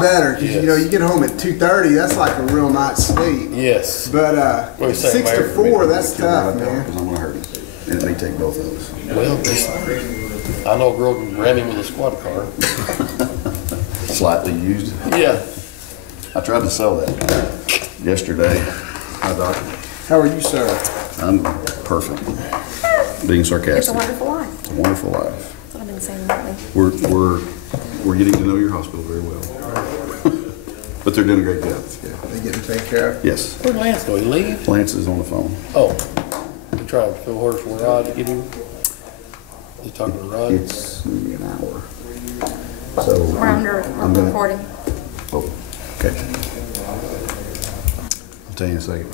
better because Yes. you know you get home at 2:30. That's like a real night's sleep. Yes. But What do you say, 6 to Mayor? 4, that's tough, Because man. I'm gonna hurt him, and it may take both of us. Well, I know a girl can ram him with a squad car. Slightly used. Yeah. I tried to sell that yesterday. Hi, Doc. How are you, sir? I'm perfect. Being sarcastic. It's a wonderful life. It's a wonderful life. That's what I've been saying lately. We're getting to know your hospital very well. But they're doing a great job. Yeah, they getting taken care of. Yes. Where'd Lance go? He leave? Lance is on the phone. Oh. You trying to fill horse with Rod to get him? You talking to Rod? It's gonna be an hour. So We're under recording. Oh, okay. I'll tell you in a second.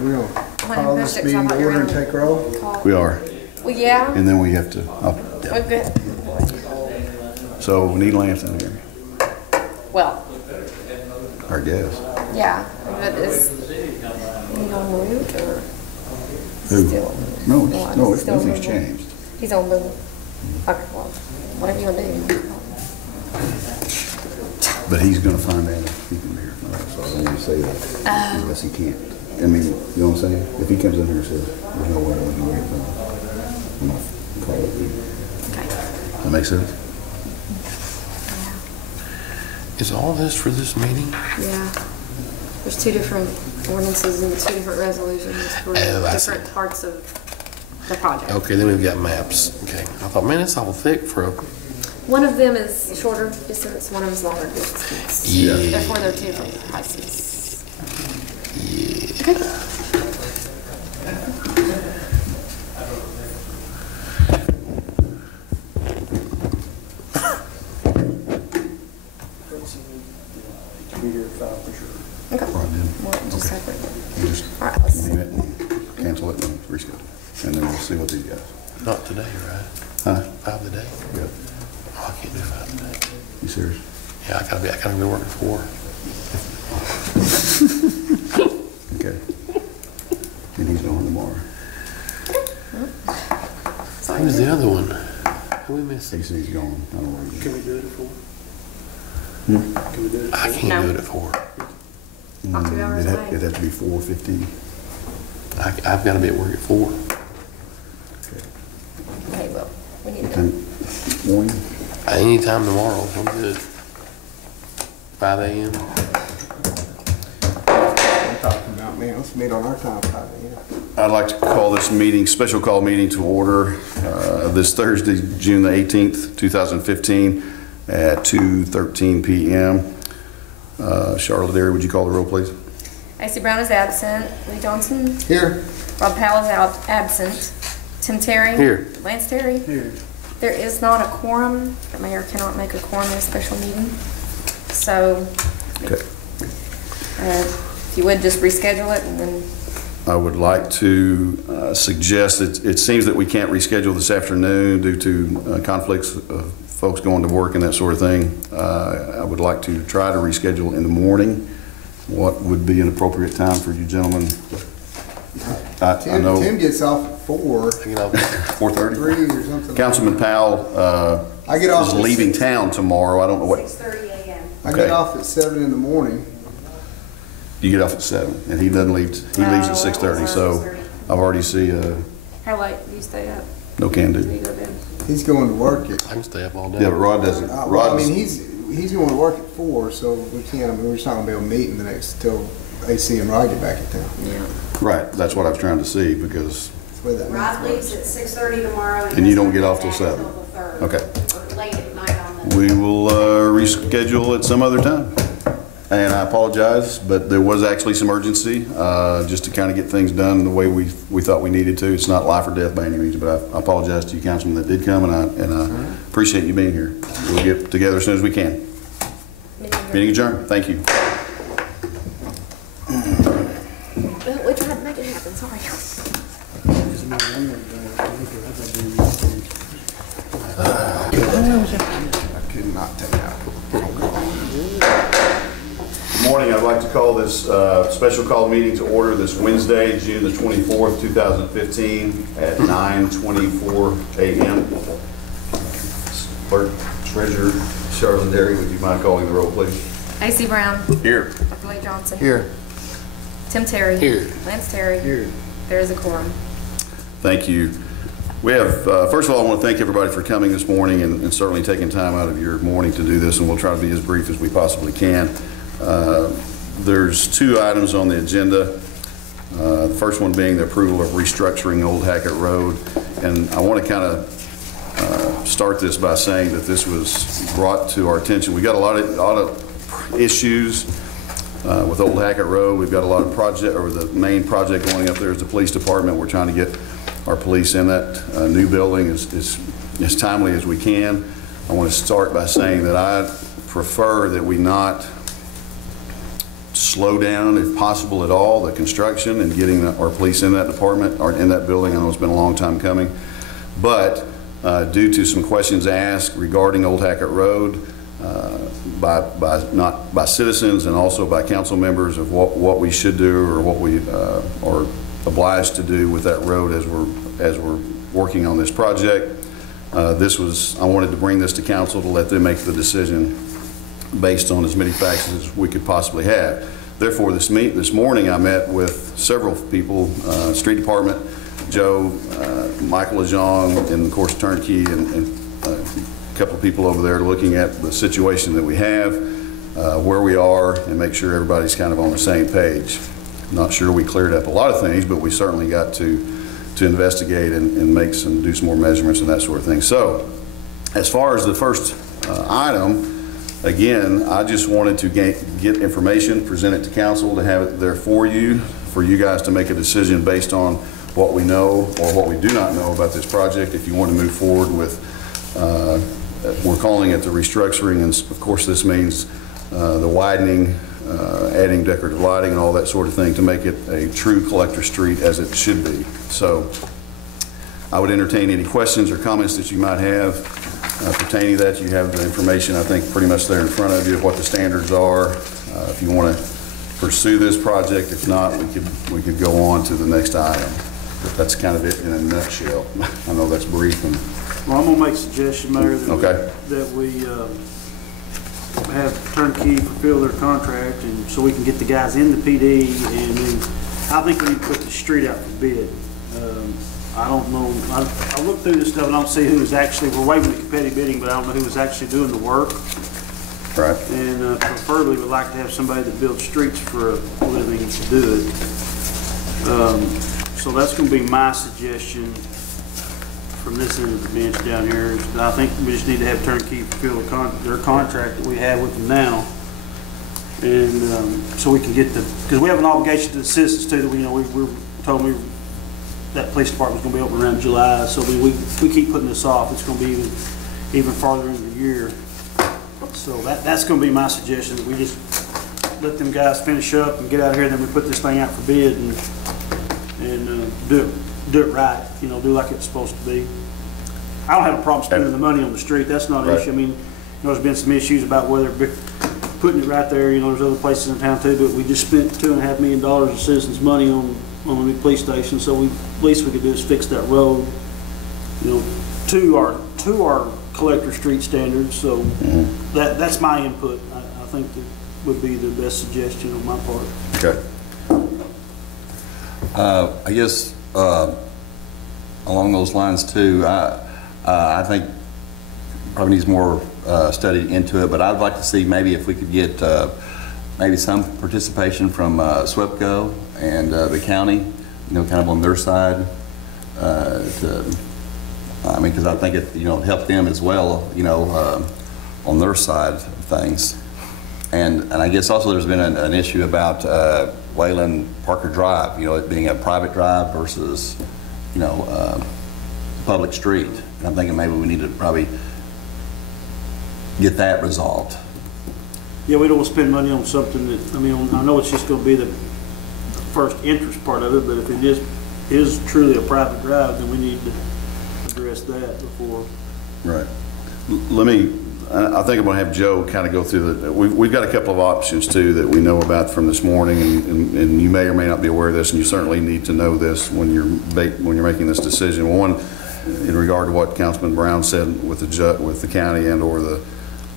We're going to call this Push it, 'cause I meeting thought to you were order and gonna take roll. call. We are. Well, yeah. And then we have to, We're good. so we need Lance in here, Well, I guess. yeah. But is he on route or Who? still? No, Well, no, still nothing's moving? changed. He's on move. Okay, well, whatever you want to do. But he's gonna find out if he can be here. So I don't want to say that unless he can't. I mean, you know what I'm saying? If he comes in here and says, there's no way we can get him, I'm gonna call it. Okay. That make sense? Is all this for this meeting? Yeah. There's two different ordinances and two different resolutions for Oh, I see. different parts of the project. Okay, then we've got maps. Okay. I thought, man, it's awful thick for a... One of them is shorter distance, one of them is longer distance. Yeah. Therefore, they're two different prices. Okay. Okay. Right, then. Well, just separate. You just All right, let's leave it and cancel it and reschedule. And then we'll see what these guys. Not today, right? Huh? 5 today? Good. Oh, I can't do 5 today. You serious? Yeah, I gotta be working 4. Okay. And he's going tomorrow. Who's the other one? Who we missing? He said he's going. I don't know where he's Can we do it at 4? going. Can we do it at 4? I can't No. do it at 4. Not 2 hours away. It'd have to be 4:15. I've got to be at work at 4. Okay, well, we need to. And morning? Anytime tomorrow, I'm good. 5 a.m. I'm talking about, man, let's meet on our time, yeah. I'd like to call this meeting, special call meeting to order this Thursday, June the 18th, 2015 at 2:13 p.m. Charlotte Area, would you call the roll, please? AC Brown is absent. Lee Johnson. Here. Rob Powell is absent. Tim Terry. Here. Lance Terry. Here. There is not a quorum. The mayor cannot make a quorum in a special meeting. So, Okay. if you would just reschedule it and then. I would like to suggest that it seems that we can't reschedule this afternoon due to conflicts of folks going to work and that sort of thing. I would like to try to reschedule in the morning. What would be an appropriate time for you gentlemen? I know Tim gets off at 4, 4:30. 3 or something. Councilman Powell I get off is at leaving 6. town tomorrow. I don't know what. 6:30 a.m. I Okay. get off at 7 in the morning. You get off at 7, and he doesn't leave. He leaves at 6:30. So I've already see How late do you stay up? no can Do do. you go to bed? He's going to work at, I can stay up all day. Yeah, but Rod doesn't. well, I Rod's, mean, he's going to work at 4, so we can't, I mean, we're just not going to be able to meet in the next, till AC and Rod get back in town. Yeah. right. That's what I was trying to see because. That's the way that math Rod leaves works. at 6:30 tomorrow. And you don't doesn't get off till back 7. the 3rd, Okay. or late at night on the. We will reschedule at some other time. And I apologize, but there was actually some urgency, just to kind of get things done the way we thought we needed to. It's not life or death by any means, but I apologize to you councilmen that did come, and I appreciate you being here. We'll get together as soon as we can. Meeting adjourned. Thank you. Well, we tried to make it happen, sorry. I could not take out. Good morning. I'd like to call this special call meeting to order this Wednesday, June the 24th, 2015 at 9:24 a.m. Clerk, treasurer, Charlotte Derry, would you mind calling the roll, please? AC Brown. Here. Lee Johnson. Here. Tim Terry. Here. Lance Terry. Here. There is a quorum. Thank you. We have, first of all, I want to thank everybody for coming this morning and certainly taking time out of your morning to do this, and we'll try to be as brief as we possibly can. There's 2 items on the agenda. The first one being the approval of restructuring Old Hackett Road. And I want to kind of start this by saying that this was brought to our attention. We got a lot of issues with Old Hackett Road. We've got a lot of project, or the main project going up there is the police department. We're trying to get our police in that new building as timely as we can. I want to start by saying that I prefer that we not slow down, if possible at all, the construction and getting our police in that department or in that building. I know it's been a long time coming, but due to some questions asked regarding Old Hackett Road by citizens and also by council members of what we should do or what we are obliged to do with that road as we're working on this project. I wanted to bring this to council to let them make the decision based on as many facts as we could possibly have. Therefore, this morning I met with several people, street department, Joe, Michael Lejean, and of course Turnkey, and a couple of people over there looking at the situation that we have, where we are, and make sure everybody's kind of on the same page. Not sure we cleared up a lot of things, but we certainly got to investigate and do some more measurements and that sort of thing. So, as far as the first item, again, I just wanted to get information, present it to council, to have it there for you guys to make a decision based on what we know or what we do not know about this project. If you want to move forward with, we're calling it the restructuring, and of course this means the widening, adding decorative lighting and all that sort of thing to make it a true collector street as it should be. So I would entertain any questions or comments that you might have pertaining to that. You have the information, I think, pretty much there in front of you of what the standards are. If you want to pursue this project, if not, we could go on to the next item. But that's kind of it in a nutshell. I know that's brief. Well, I'm gonna make a suggestion, Mayor, Okay. that we have Turnkey fulfill their contract, and so we can get the guys in the PD, and then I think we need to put the street out for bid. I don't know, I looked through this stuff and I don't see who was actually, we're waiving the competitive bidding, but I don't know who was actually doing the work. Right. And preferably would like to have somebody that builds streets for a living to do it. So that's going to be my suggestion from this end of the bench down here. I think we just need to have Turnkey fulfill their contract that we have with them now. And so we can get because we have an obligation to the citizens too, that we're told that police department's going to be open around July. So we keep putting this off. It's going to be even farther into the year. So that's going to be my suggestion, that we just let them guys finish up and get out of here, and then we put this thing out for bid and do it right, do like it's supposed to be. I don't have a problem spending the money on the street. That's not an issue. I mean, there's been some issues about whether putting it right there. There's other places in town too, but we just spent $2.5 million of citizens' money on a new police station. So least we could do is fix that road, to our collector street standards. So that's my input. I think that would be the best suggestion on my part. Okay. I guess along those lines too, I think probably needs more study into it, but I'd like to see maybe if we could get maybe some participation from SWEPCO and the county, kind of on their side. Because I think it, help them as well, on their side of things. And I guess also there's been an issue about Wayland Parker Drive, it being a private drive versus, public street. And I'm thinking maybe we need to probably get that resolved. Yeah, we don't want to spend money on something that, I know it's just going to be the first interest part of it, but if it is truly a private drive, then we need to address that before. Right. I think I'm going to have Joe kind of go through we've got a couple of options too that we know about from this morning, and you may or may not be aware of this, and you certainly need to know this when you're making this decision. One, in regard to what Councilman Brown said with the county and or the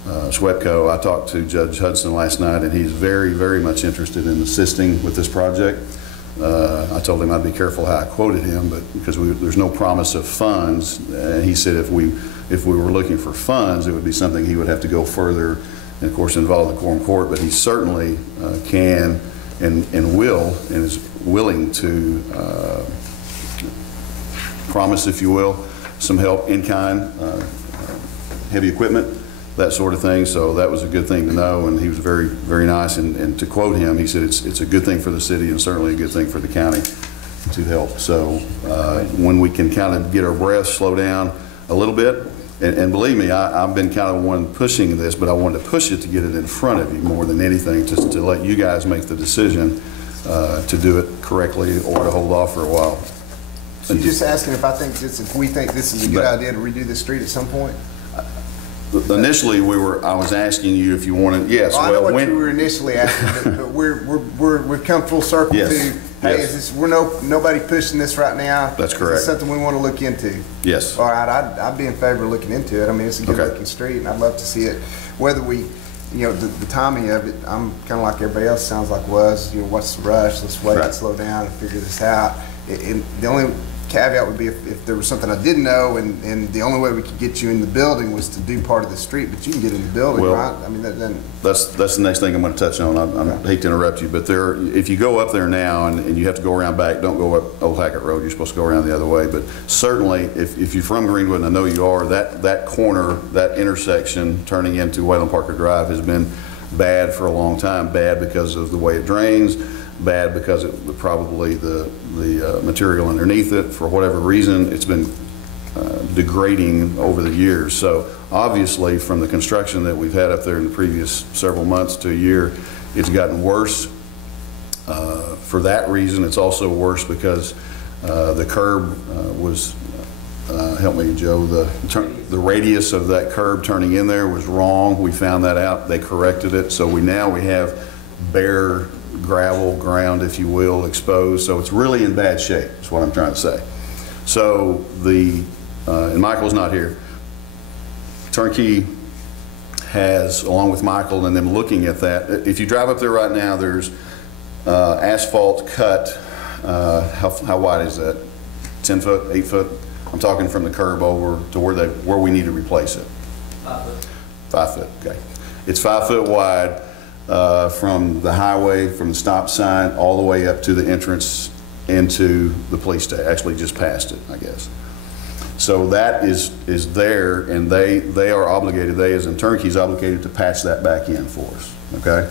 SWEPCO. I talked to Judge Hudson last night, and he's very, very much interested in assisting with this project. I told him I'd be careful how I quoted him, but because there's no promise of funds, he said if we were looking for funds, it would be something he would have to go further and, of course, involve the quorum court. But he certainly can and will and is willing to promise, if you will, some help in kind, heavy equipment, that sort of thing. So that was a good thing to know, and he was very, very nice. And to quote him, he said it's a good thing for the city and certainly a good thing for the county to help. So when we can kind of get our breath, slow down a little bit, and believe me, I've been kind of one pushing this, but I wanted to push it to get it in front of you more than anything, just to let you guys make the decision to do it correctly or to hold off for a while. So you're just asking if we think this is a good idea to redo this street at some point? Initially, I was asking you if you wanted, yes. I know what you were initially asking, but we've come full circle Yes, to, hey, yes. is this, nobody pushing this right now? That's Is correct. this something we want to look into? Yes. All right, I'd be in favor of looking into it. I mean, it's a good Okay. looking street, and I'd love to see it. Whether we, the timing of it, I'm kind of like everybody else sounds like was, what's the rush? Let's wait Right. and slow down and figure this out. The only caveat would be if there was something I didn't know, and the only way we could get you in the building was to do part of the street, but you can get in the building, Well, right? I mean, that doesn't. That's the next thing I'm going to touch on. I hate to interrupt you, but if you go up there now and you have to go around back, don't go up Old Hackett Road. You're supposed to go around the other way. But certainly, if you're from Greenwood, and I know you are, that corner, that intersection turning into Wayland Parker Drive has been bad for a long time. Bad because of the way it drains. Bad because probably the material underneath it, for whatever reason, it's been degrading over the years. So obviously, from the construction that we've had up there in the previous several months to a year, it's gotten worse. For that reason, it's also worse because the curb was, help me, Joe, the radius of that curb turning in there was wrong. We found that out. They corrected it. So now we have bare gravel ground, if you will, exposed. So it's really in bad shape, is what I'm trying to say. So and Michael's not here, Turnkey has, along with Michael and them looking at that, if you drive up there right now, there's asphalt cut, how wide is that? 10 foot, 8 foot? I'm talking from the curb over to where we need to replace it. 5 foot. 5 foot, okay. It's 5 foot wide. From the highway, from the stop sign, all the way up to the entrance into the police station, actually just past it, I guess. So that is there, and they are obligated, they as in Turnkey's obligated to patch that back in for us, okay?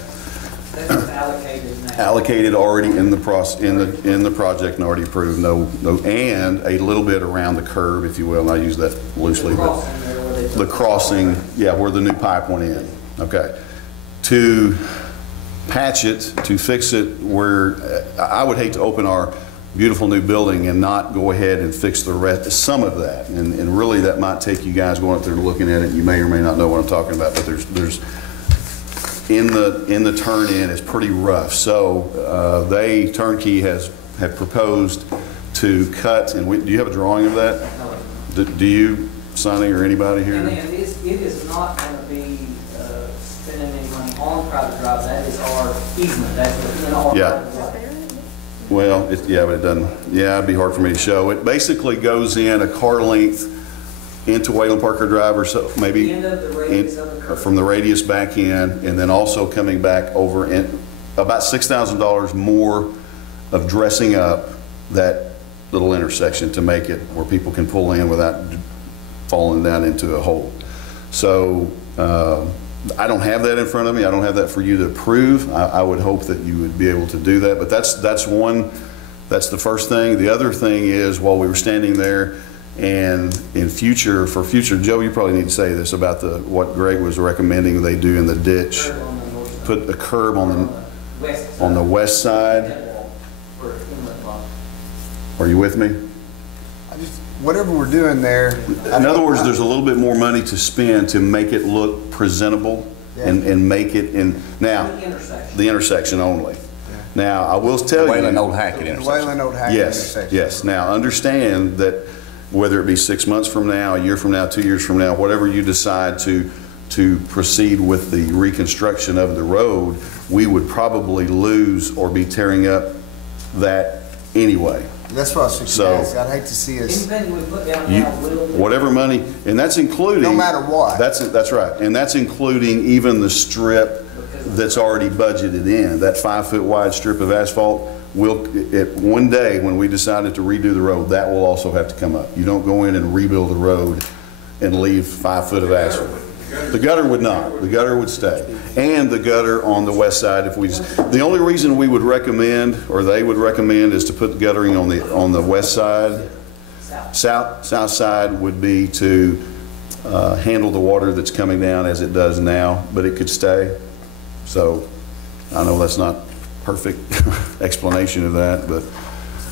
That's allocated now. Allocated already in the project and already approved, no, and a little bit around the curb, if you will, and I use that loosely, but the crossing, yeah, where the new pipe went in, okay. To patch it, to fix it, where I would hate to open our beautiful new building and not go ahead and fix the rest, some of that, and really that might take you guys going up there and looking at it. You may or may not know what I'm talking about, but there's in the turn in is pretty rough. So Turnkey have proposed to cut, and do you have a drawing of that? Do you, Sonny, or anybody here? And then it is not going to be spending any money on private drive. That is our easement. That's in our Yeah. private drive. Well, but it doesn't, it'd be hard for me to show. It basically goes in a car length into Wayland Parker Drive, or so, maybe The end of the radius of the curve. from the radius back in, and then also coming back over in about $6,000 more of dressing up that little intersection to make it where people can pull in without falling down into a hole. So I don't have that in front of me. I don't have that for you to approve. I would hope that you would be able to do that, but that's the first thing. The other thing is, while we were standing there, and for future, Joe, you probably need to say this about what Greg was recommending they do in the ditch. Put a curb on the west side. Are you with me? Whatever we're doing there. In other words, there's a little bit more money to spend to make it look presentable, and make it now the intersection only. Now I will tell you, Wayland Old Hackett intersection. Wayland Old Hackett yes, intersection. yes. Now understand that whether it be 6 months from now, a year from now, 2 years from now, whatever you decide to to proceed with the reconstruction of the road, we would probably lose or be tearing up that anyway. That's what I was thinking. So- I'd hate to see us, Anything we put down You, now will be. whatever money, and that's including. no matter what. That's right, and that's including even the strip that's already budgeted in. That 5-foot wide strip of asphalt will, one day when we decided to redo the road, that will also have to come up. You don't go in and rebuild the road and leave 5 foot of asphalt. The gutter would not. The gutter would stay. And the gutter on the west side, if we just, the only reason we would recommend, or they would recommend, is to put the guttering on the west side. South side would be to handle the water that's coming down as it does now, but it could stay. So I know that's not perfect explanation of that, but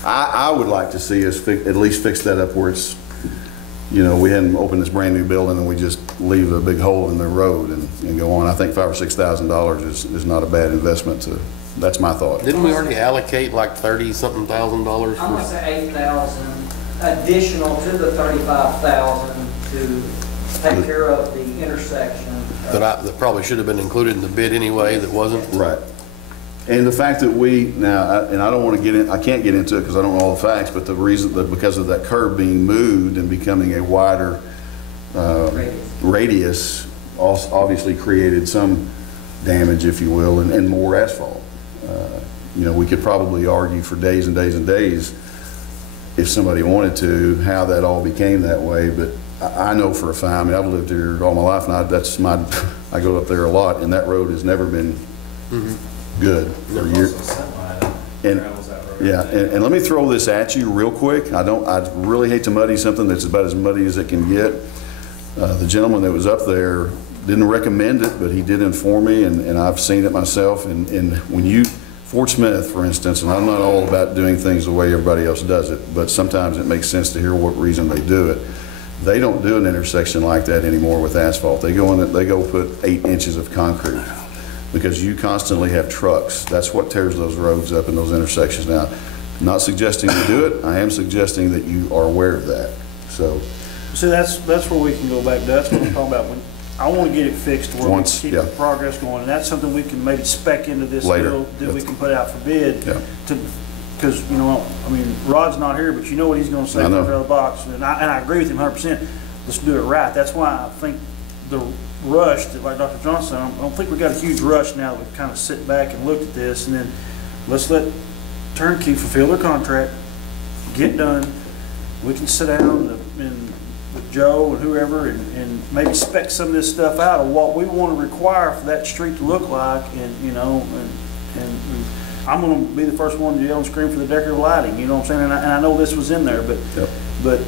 I would like to see us at least fix that up where it's, you know, we hadn't opened this brand new building and we just leave a big hole in the road and go on. I think $5,000 or $6,000 is not a bad investment to, that's my thought. Didn't we already allocate like 30-something thousand dollars? I'm gonna say 8,000 additional to the 35,000 to take care of the intersection. That probably should have been included in the bid anyway, that wasn't? Right. And the fact that we, now, and I don't want to get in, I can't get into it because I don't know all the facts, but the reason that because of that curb being moved and becoming a wider radius obviously created some damage, if you will, and more asphalt. You know, we could probably argue for days and days and days if somebody wanted to, how that all became that way, but I know for a fact, I mean, I've lived here all my life, and I go up there a lot, and that road has never been good for years. And, yeah, and let me throw this at you real quick. I really hate to muddy something that's about as muddy as it can get. The gentleman that was up there didn't recommend it, but he did inform me, and I've seen it myself. And when you, Fort Smith, for instance, and I'm not all about doing things the way everybody else does it, but sometimes it makes sense to hear what reason they do it. They don't do an intersection like that anymore with asphalt. They go put 8 inches of concrete because you constantly have trucks. That's what tears those roads up in those intersections. Now, I'm not suggesting you do it. I am suggesting that you are aware of that. So, See, that's where we can go back to. That's what I'm talking about. When I want to get it fixed where we keep the progress going, and that's something we can maybe spec into this deal that we can put out for bid. Yeah. Because, you know, I mean, Rod's not here, but you know what he's going to say out of the box. And I agree with him 100%. Let's do it right. That's why I think the rush, that, like Dr. Johnson, I don't think we got a huge rush now that we've kind of sit back and looked at this. And then let's let Turnkey fulfill their contract, get done. We can sit down with Joe and whoever and maybe spec some of this stuff out of what we want to require for that street to look like. And, you know, and I'm going to be the first one to yell and scream for the decorative lighting, you know what I'm saying? And I know this was in there, but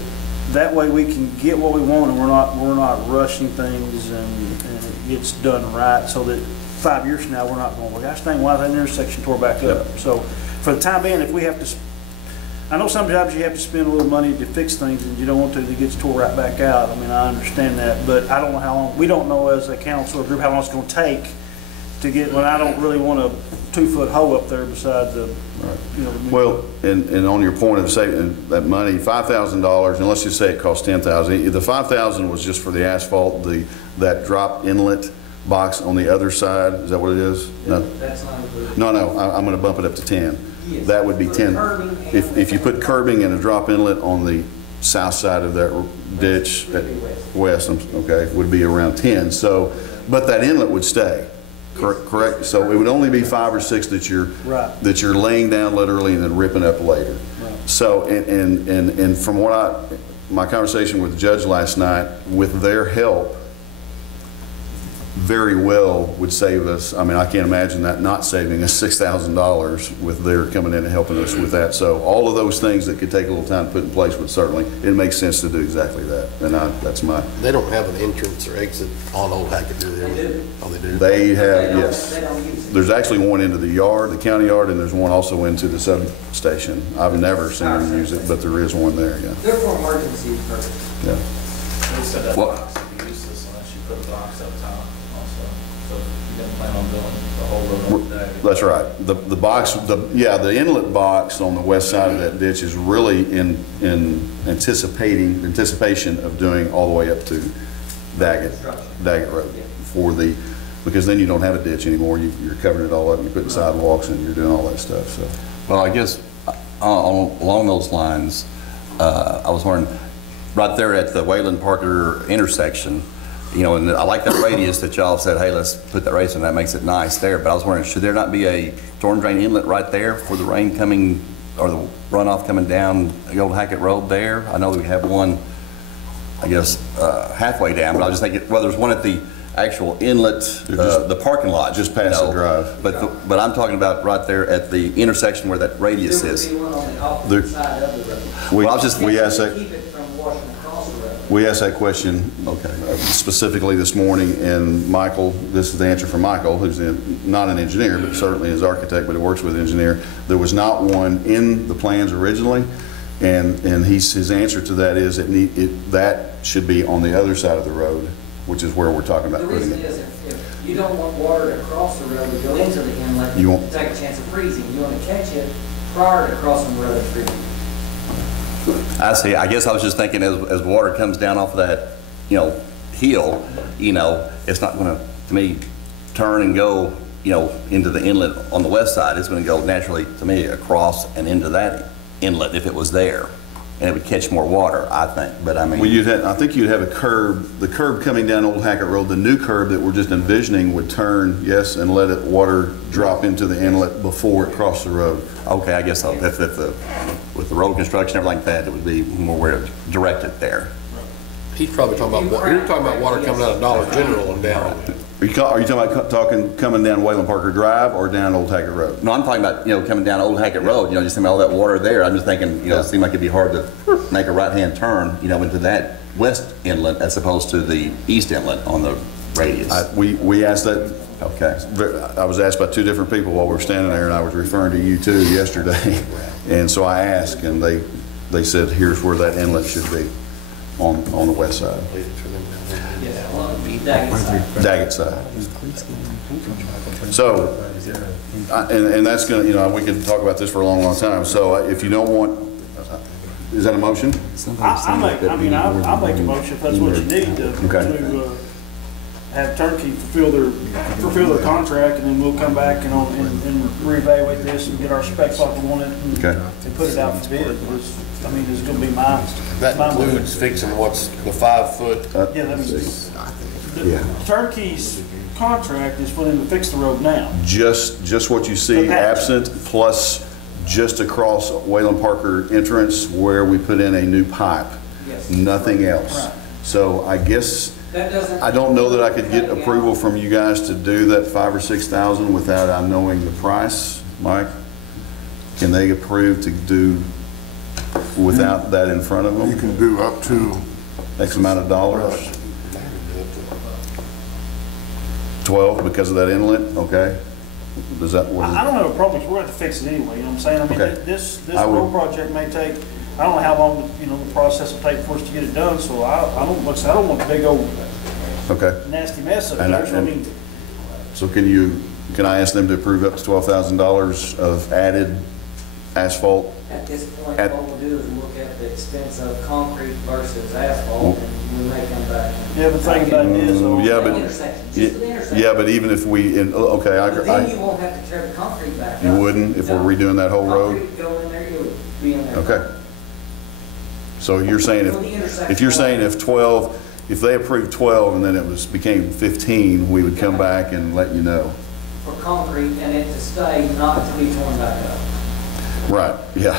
that way we can get what we want, and we're not rushing things, and it gets done right, so that 5 years from now we're not going, well, gosh dang, why is that intersection tore back up? So for the time being, if we have to, I know some jobs you have to spend a little money to fix things, and you don't want to, it gets tore right back out. I mean, I understand that, but I don't know how long. We don't know as a council or group how long it's going to take to get, when I don't really want a 2-foot hole up there beside the, you know. well, and on your point of saving that money, $5,000, and let's just say it costs $10,000. The $5,000 was just for the asphalt, that drop inlet box on the other side. Is that what it is? No, That's not included. no. I'm going to bump it up to 10. Yes. That would be For 10. curbing and If you put curbing and a drop inlet on the south side of that ditch, west, okay, would be around 10. So, but that inlet would stay. Correct. So it would only be 5 or 6 that you're laying down literally and then ripping up later. Right. So and from what my conversation with the judge last night, with their help, very well would save us. I mean, I can't imagine that not saving us $6,000 with their coming in and helping us with that. So all of those things that could take a little time to put in place would certainly, it makes sense to do exactly that. And that's my. They don't have an entrance or exit on Old Hackett, do they? They do. Oh, they do? They have, yes. They don't use it. There's actually one into the yard, the county yard, and there's one also into the substation. I've never seen them use it, but there is one there, yeah. They're for emergency purposes. Yeah. They said that Well- box would be useless unless you put a box up top also. So you didn't plan on building the whole road over there. That's right. The box, the inlet box on the west side of that ditch is really in anticipation of doing all the way up to Daggett Road. for the, because then you don't have a ditch anymore. You're covering it all up, and you're putting sidewalks, and you're doing all that stuff, so. Well, I guess along those lines, I was wondering, right there at the Wayland Parker intersection, you know, and I like that radius that y'all said, hey, let's put that radius in, that makes it nice there. But I was wondering, should there not be a storm drain inlet right there for the rain coming, or the runoff coming down the old Hackett Road there? I know we have one, I guess, halfway down, but I was just thinking, well, there's one at the actual inlet, the parking lot. Just past the drive. But I'm talking about right there at the intersection where that radius is. There would be one on the opposite side of the road. We Keep asked that. Keep it from washing across the road. We asked that question specifically this morning, and Michael, this is the answer from Michael, who's not an engineer, but certainly is architect, but he works with an engineer. There was not one in the plans originally, and his answer to that is that should be on the other side of the road, which is where we're talking about The putting reason it. is if you don't want water to cross the road to go into the inlet, You you won't- take a chance of freezing. You want to catch it prior to crossing the road and freezing. I see. I guess I was just thinking as water comes down off of that, you know, hill, you know, it's not going to me, turn and go, you know, into the inlet on the west side. It's going to go naturally, to me, across and into that inlet if it was there. And it would catch more water, I think. But I mean, Well, I think you'd have a curb, the curb coming down Old Hackett Road, the new curb that we're just envisioning would turn, yes, and let it water drop into the inlet before it crossed the road. okay, I guess if with the road construction, everything like that, it would be more where it's directed there. He's probably talking about, you're talking about water coming out of Dollar General and down. Are you talking about coming down Wayland Parker Drive or down Old Hackett Road? No, I'm talking about, you know, coming down Old Hackett Road, you know, just thinking about all that water there. I'm just thinking, you know, it seemed like it'd be hard to make a right-hand turn, you know, into that west inlet as opposed to the east inlet on the radius. We asked that. Okay. I was asked by two different people while we were standing there, and I was referring to you too yesterday. And so I asked, and they said, here's where that inlet should be on the west side, Yeah, well, Daggett side. Daggett side. So, and that's gonna, you know, we could talk about this for a long, long time. So if you don't want, is that a motion? I'll make a motion if that's what you need to have Turnkey fulfill their contract, and then we'll come back and reevaluate this and get our specs like we want it and put it out for bid. I mean, it's gonna be That includes fixing what's the 5 foot. Turnkey's contract is for them to fix the road now. Just what you see absent, plus just across Wayland Parker entrance where we put in a new pipe. Yes. Nothing else. Right. So I guess, That doesn't. I don't know that I could get approval from you guys to do that 5,000 or 6,000 without I knowing the price. Mike, can they approve to do without that in front of You them? can do up to, X amount of dollars? 12 because of that inlet, okay? Does that, I don't have a problem, 'cause we're gonna have to fix it anyway, you know what I'm saying? I mean, Okay. this I would- road project may take, I don't know how long, you know, the process will take for us to get it done, so I don't, like I said, I don't want a big old okay. nasty mess up And there, so I mean, So can I ask them to approve up to $12,000 of added asphalt? At this point, At- what we'll do is look at the expense of concrete versus asphalt, and we may come back. yeah, the thing about it is, Yeah, The but, intersection, just the intersection. yeah, but even if we, okay, But then you I, won't have to tear the concrete back up. you wouldn't if we're No. redoing that whole road? Concrete go in there, it would be in there. Okay. So you're saying For the intersection. if you're saying if they approved 12 and then it became 15, we would come back and let you know? For concrete and it to stay, not to be torn back up. Right, yeah.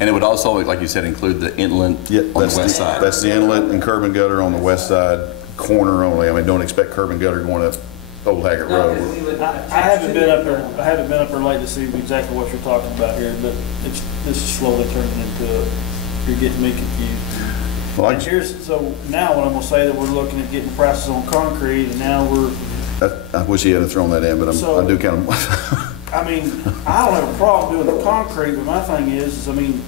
And it would also, like you said, include the inlet Yeah, on the west side. That's the inlet and curb and gutter on the west side, corner only. I mean, don't expect curb and gutter going up Old Hackett No, because Road. we would I attach haven't to been it. up there, late to see exactly what you're talking about here, but this is slowly turning into, you're getting me confused. Well, And so now what I'm gonna say, that we're looking at getting prices on concrete, and now I wish he had thrown that in, but So- I do kind of, I mean, I don't have a problem doing the concrete, but my thing is I mean,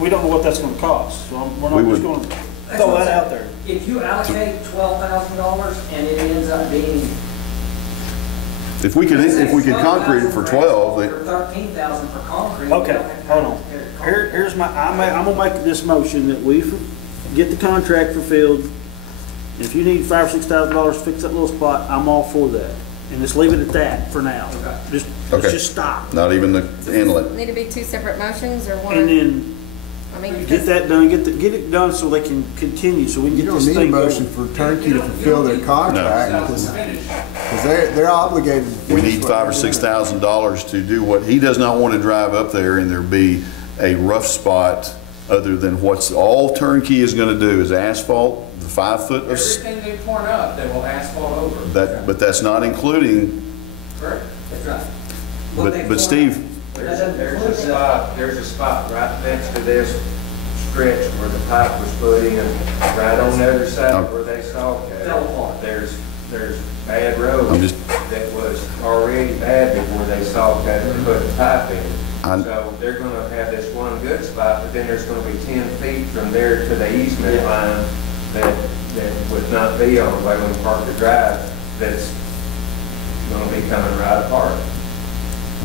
we don't know what that's gonna cost, so we're We not just would- gonna That's throw what I'm that out saying. there. If you allocate $12,000 and it ends up being. if we could concrete it for 12, Or 13,000 for concrete. Okay, you don't have to hold on. tear the concrete. Here's I'm gonna make this motion that we get the contract fulfilled If you need $5,000 or $6,000 to fix that little spot, I'm all for that. And just leave it at that for now. Just, let's just stop. Not even the inlet. Need to be two separate motions or one? And then I mean, get that done, get it done so they can continue, so we can You get don't this need a thing motion going. for turnkey to fulfill their contract, because they're obligated. to We finish need what $5,000 or they're doing. $6,000 to do what, he does not want to drive up there and there be a rough spot other than what's, all turnkey is going to do is asphalt, the 5 foot of, Everything they torn up, they will asphalt over. that, but that's not including, Correct. That's right. but Steve, There's a spot right next to this stretch where the pipe was put in, right on the other side where they saw that. There's bad road I'm just- that was already bad before they saw that and put the pipe in. So they're gonna have this one good spot, but then there's gonna be 10 feet from there to the easement line that would not be on Wayland Parker Drive, that's gonna be coming right apart,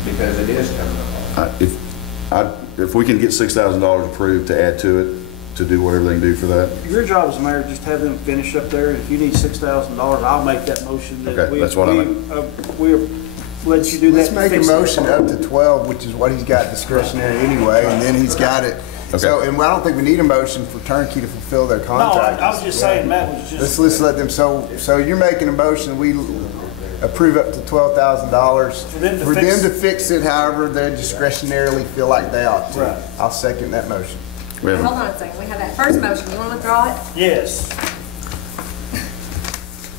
because it is coming apart. if we can get $6,000 approved to add to it, to do whatever they can do for that, Your job as mayor, just have them finish up there. If you need $6,000, I'll make that motion. That Okay, that's what I we'll let you do that. Let's make a fix it. motion up to 12, which is what he's got discretionary anyway, and then he's got it. So, and I don't think we need a motion for turnkey to fulfill their No, contract. I was just saying, Matt was just. Let's let them, so you're making a motion, we approve up to $12,000 For them to for them fix- to fix it however they discretionarily feel like they ought to. Right. I'll second that motion. we have, Hold on a second, we have that first motion, you wanna withdraw it? Yes.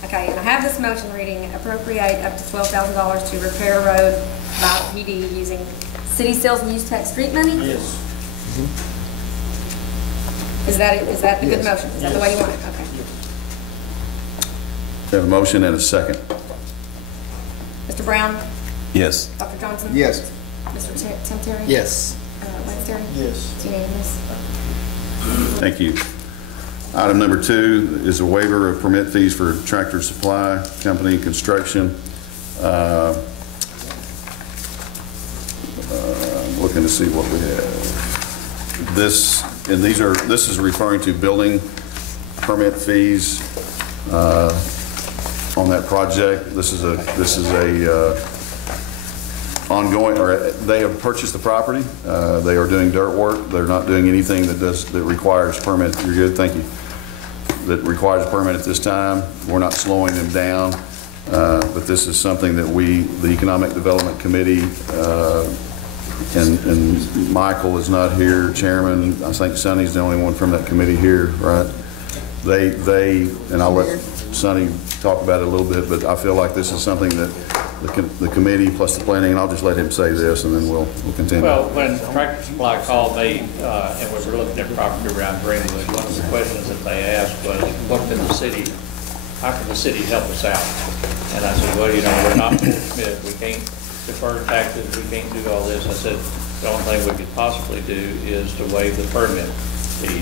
Okay, and I have this motion reading, appropriate up to $12,000 to repair a road by PD using city sales and use tax street money? Yes. Is that the good Yes. motion? Is that the way you want it? Okay. we have a motion and a second. Mr. Brown? Yes. Dr. Johnson? Yes. Mr. Tim Terry? Yes. Lance Terry? Yes. It's unanimous. Thank you. Item number 2 is a waiver of permit fees for Tractor Supply Company construction. Looking to see what we have. This is referring to building permit fees on that project. This is a ongoing, or they have purchased the property. They are doing dirt work. They're not doing anything that requires permit. You're good, thank you. That requires a permit at this time. We're not slowing them down, but this is something that the Economic Development Committee, and Michael is not here, Chairman. I think Sonny's the only one from that committee here, right? And I'll let Sonny talk about it a little bit, but I feel like this is something that the committee plus the planning, and I'll just let him say this and then we'll continue. Well, when Tractor Supply called me, and we were looking at property around Greenwood, one of the questions that they asked was, what can the city, how can the city help us out? And I said, well, you know, we're not Fort Smith, we can't defer taxes, we can't do all this. I said, the only thing we could possibly do is to waive the permit fees.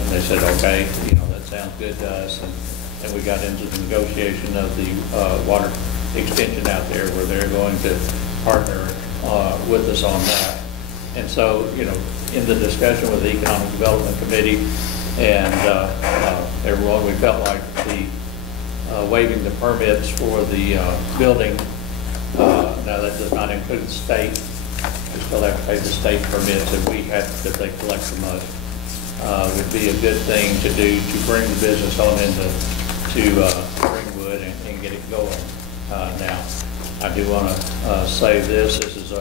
And they said, okay, you know, that sounds good to us. And we got into the negotiation of the water extension out there where they're going to partner with us on that. And so, you know, in the discussion with the Economic Development Committee and everyone, we felt like the waiving the permits for the building, now that does not include the state, we still have to pay the state permits that we have, that they collect from us, would be a good thing to do to bring the business on into Greenwood and get it going. Now, I do want to say this is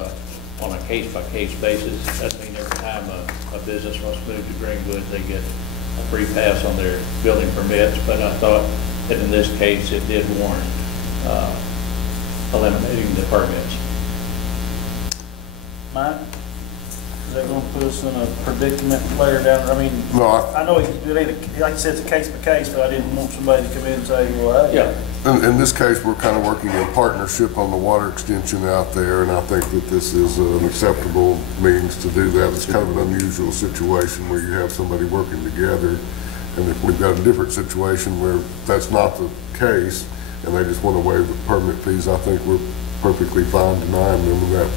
on a case-by-case basis. Doesn't mean every time a business wants to move to Greenwood, they get a free pass on their building permits, but I thought that in this case, it did warrant eliminating the permits. Mike, is that gonna put us in a predicament later down, I mean, No, I know it ain't, like you said, it's a case by case, but I didn't want somebody to come in and say, well, hey. Yeah. in this case, we're kind of working in partnership on the water extension out there, and I think that this is an acceptable means to do that. It's kind of an unusual situation where you have somebody working together, and if we've got a different situation where that's not the case, and they just want to waive the permit fees, I think we're perfectly fine denying them in that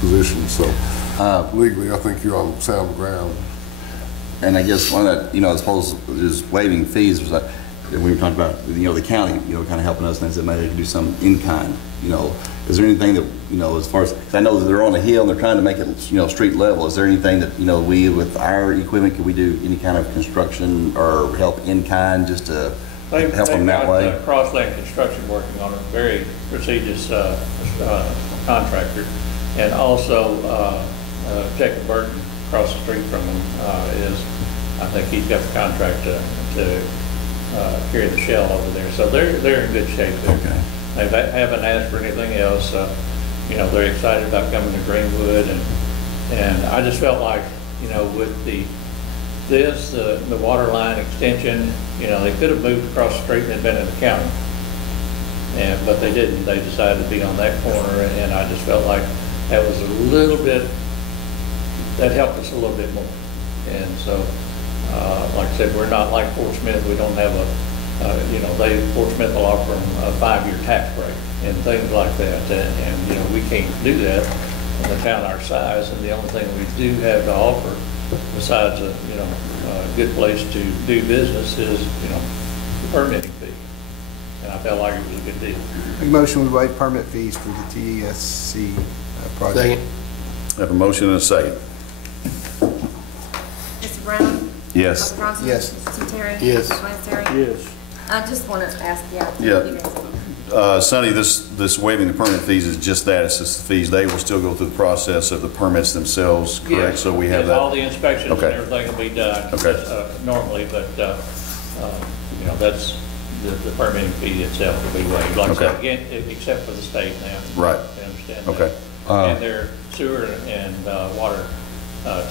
position. So legally, I think you're on sound ground. And I guess one of that, you know, as opposed to just waiving fees, was that we were talking about, the county, kind of helping us, and they said maybe they could do some in-kind, is there anything that, as far as, 'cause I know that they're on a hill and they're trying to make it, street level. Is there anything that, we, with our equipment, could we do any kind of construction or help in-kind just to help them that way? They've got Crossland Construction working on a very prestigious contractor. And also, Jacob Burton, across the street from him, I think he's got the contract to carry the shell over there. So they're in good shape there. Okay. They haven't asked for anything else. They're excited about coming to Greenwood, and I just felt like, with the water line extension, they could have moved across the street and been in the county. But they didn't. They decided to be on that corner, and I just felt like that was a little bit, that helped us a little bit more. And so, like I said, we're not like Fort Smith. We don't have Fort Smith will offer them a 5-year tax break and things like that. And we can't do that in a town our size. And the only thing we do have to offer, besides a good place to do business, is the permitting fee. And I felt like it was a good deal. Make a motion we waive permit fees for the TESC project. Second. I have a motion and a second. Mr. Brown? Yes. Dr. Johnson? Yes. Mr. Terry? Yes. Mr. Lansbury? Yes. I just want to ask, Sonny, this waiving the permit fees is just that, it's just the fees. They will still go through the process of the permits themselves, correct? Yes. So we have Yes, that. all the inspections and Okay. everything will be done Okay. normally, but that's the permitting fee itself will be waived. Like I said, Okay. again, except for the state now. Right. I understand Okay. that. And their sewer and water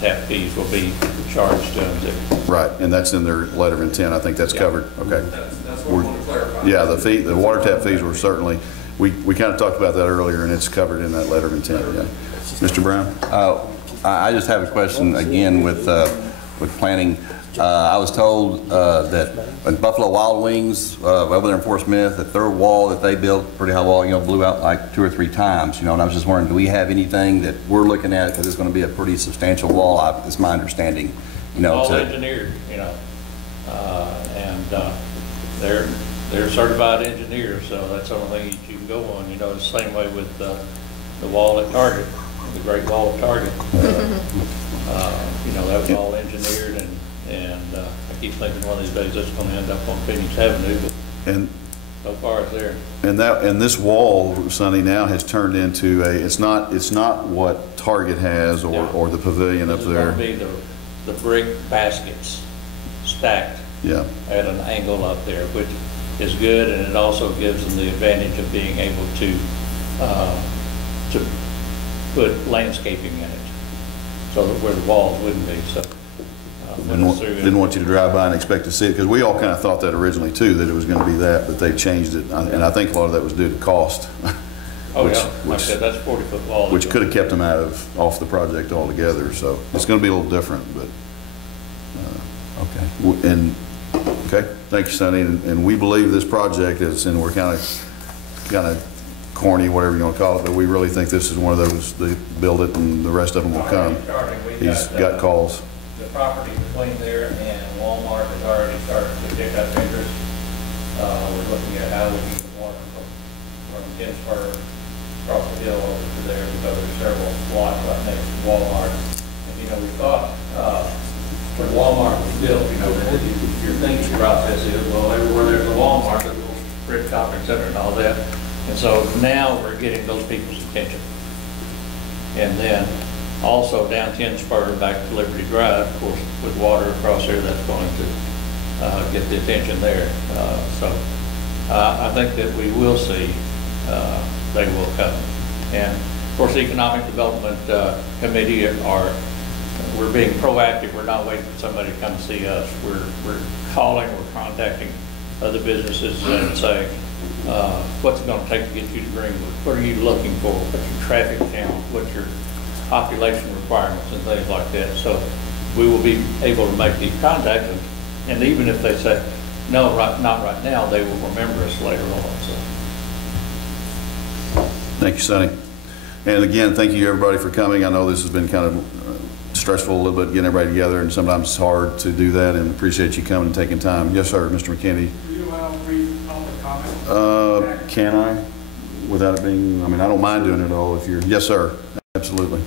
tap fees will be charged to them too. Right, and that's in their letter of intent. I think that's covered. Okay. That's what I want to clarify. Yeah, the water tap fees were certainly, we kind of talked about that earlier, and it's covered in that letter of intent, yeah. Mr. Brown? I just have a question again with planning. I was told that Buffalo Wild Wings over there in Fort Smith, that their wall that they built, pretty high wall, blew out like 2 or 3 times, and I was just wondering, do we have anything that we're looking at, because it's going to be a pretty substantial wall, it's my understanding, All engineered, and they're certified engineers, so that's the only thing that you can go on. The same way with the wall at Target, the Great Wall of Target. That was all engineered, and I keep thinking one of these days that's going to end up on Phoenix Avenue, but so far it's there. And this wall, Sonny, now has turned into it's not what Target has or the pavilion up there. This is going to be the brick baskets stacked at an angle up there, which is good, and it also gives them the advantage of being able to put landscaping in it, so that where the walls wouldn't be. So didn't want you to drive by and expect to see it, because we all kind of thought that originally too, that it was going to be that, but they changed it, and I think a lot of that was due to cost. Like I said, that's 40-foot wall. Which could have kept them off the project altogether. So it's going to be a little different, but okay, thank you, Sonny. And we believe this project is, and we're kind of corny, whatever you want to call it, but we really think this is one of those. They build it, and the rest of them will come. He's got calls. The property between there and Walmart has already started to pick up interest. We're looking at how we get the water from Ginsburg across the hill over to there, because there's several lots right next to Walmart. And we thought when Walmart was built, that your thinking process is, well, everywhere there's a Walmart, there's a little brick shopping center and all that. And so now we're getting those people's attention. And then also down 10 Spur back to Liberty Drive, of course, with water across there, that's going to get the attention there. So I think that we will see they will come. And of course, the Economic Development Committee we're being proactive. We're not waiting for somebody to come see us. We're calling, we're contacting other businesses and saying, what's it going to take to get you to Greenwood? What are you looking for? What's your traffic count? What's your population requirements and things like that? So we will be able to make these contacts, and even if they say, no, not right now, they will remember us later on. So. Thank you, Sonny. And again, thank you everybody for coming. I know this has been kind of stressful a little bit getting everybody together, and sometimes it's hard to do that, and appreciate you coming and taking time. Yes, sir, Mr. McKinney. You know, Can I, without it being, I mean, I don't mind doing it all if you're, yes, sir, absolutely.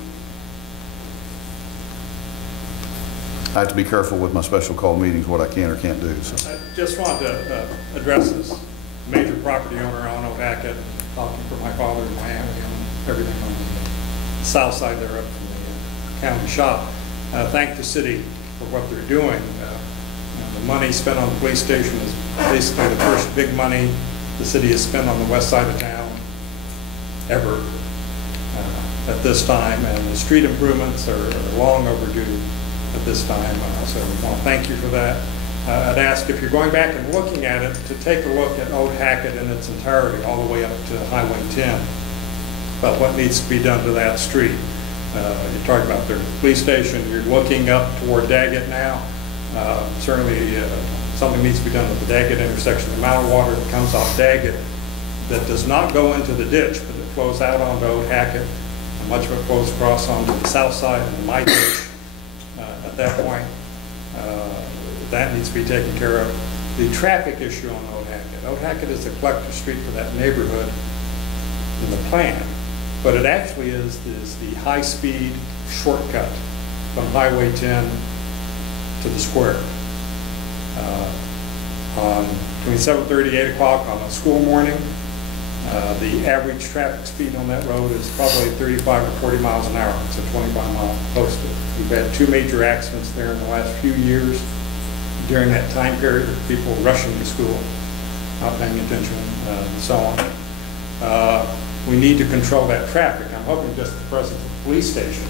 I have to be careful with my special call meetings, what I can or can't do, so. I just wanted to address this major property owner on Oaxaca, talking for my father and my aunt, we own everything on the south side there up from the county shop. Thank the city for what they're doing. The money spent on the police station is basically the first big money the city has spent on the west side of town ever at this time, and the street improvements are long overdue at this time, so we want to thank you for that. I'd ask if you're going back and looking at it to take a look at Old Hackett in its entirety, all the way up to Highway 10, about what needs to be done to that street. You're talking about the police station, you're looking up toward Daggett now. Certainly something needs to be done with the Daggett intersection. The amount of water that comes off Daggett that does not go into the ditch, but it flows out onto Old Hackett, and much of it flows across onto the south side of my ditch. At that point, that needs to be taken care of. The traffic issue on Old Hackett. Old Hackett is the collector street for that neighborhood in the plan, but it actually is the high-speed shortcut from Highway 10 to the square. Between 7:30 and 8 o'clock on a school morning, the average traffic speed on that road is probably 35 to 40 miles an hour. It's a 25-mile posted. We've had 2 major accidents there in the last few years during that time period of people rushing to school, not paying attention, and so on. We need to control that traffic. I'm hoping just the presence of the police station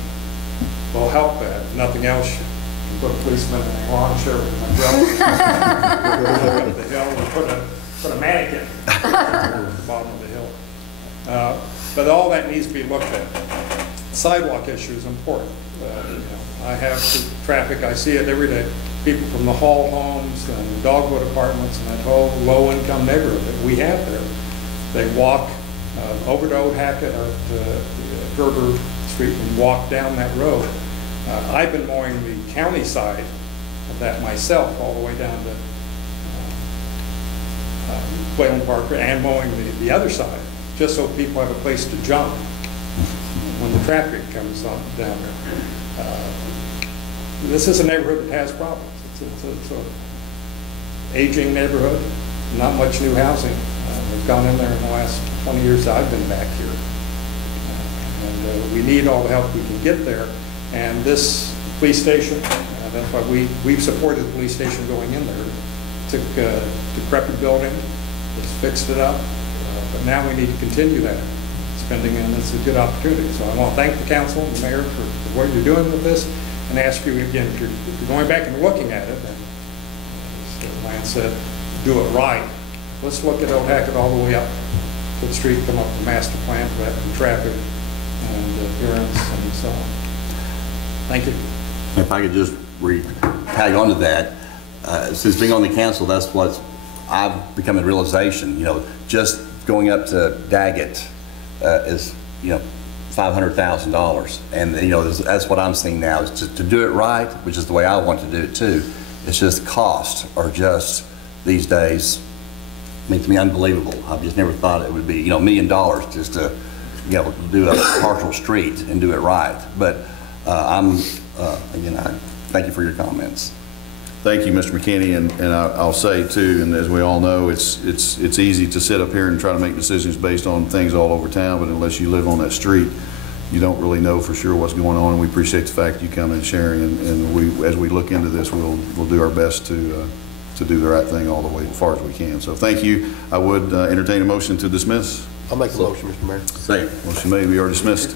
will help that. If nothing else, you can put a policeman in a lawn chair with an umbrella, up the hill, and put a mannequin at the bottom of the hill. But all that needs to be looked at. Sidewalk issue is important. I have traffic, I see it every day. People from the Hall homes and Dogwood apartments and that whole low-income neighborhood that we have there. They walk over to Old Hackett or to Gerber Street and walk down that road. I've been mowing the county side of that myself, all the way down to Wayland Park, and mowing the other side, just so people have a place to jump when the traffic comes on down there. This is a neighborhood that has problems. It's an aging neighborhood, not much new housing. We've gone in there in the last 20 years I've been back here. And we need all the help we can get there. And this police station, that's why we've supported the police station going in there. Took a decrepit building, just fixed it up, but now we need to continue that spending, and it's a good opportunity. So I want to thank the council and the mayor for what you're doing with this, and ask you again, if you're going back and looking at it, and as Lance said, do it right. Let's look at Old Hackett all the way up to the street, come up with a master plan for that, and traffic and appearance and so on. Thank you. If I could just tag on to that, since being on the council, that's what I've become a realization. Just going up to Daggett is, $500,000, and that's what I'm seeing now. Is to do it right, which is the way I want to do it too. It's just costs are just these days, to me, unbelievable. I've just never thought it would be $1 million just to do a partial street and do it right. But again, I thank you for your comments. Thank you, Mr. McKinney, and I'll say too, and as we all know, it's easy to sit up here and try to make decisions based on things all over town, but unless you live on that street, you don't really know for sure what's going on. And we appreciate the fact that you come and sharing, and as we look into this, we'll do our best to do the right thing all the way as far as we can. So thank you. I would entertain a motion to dismiss. I'll make a motion, Mr. Mayor. Second. Motion made. We are dismissed.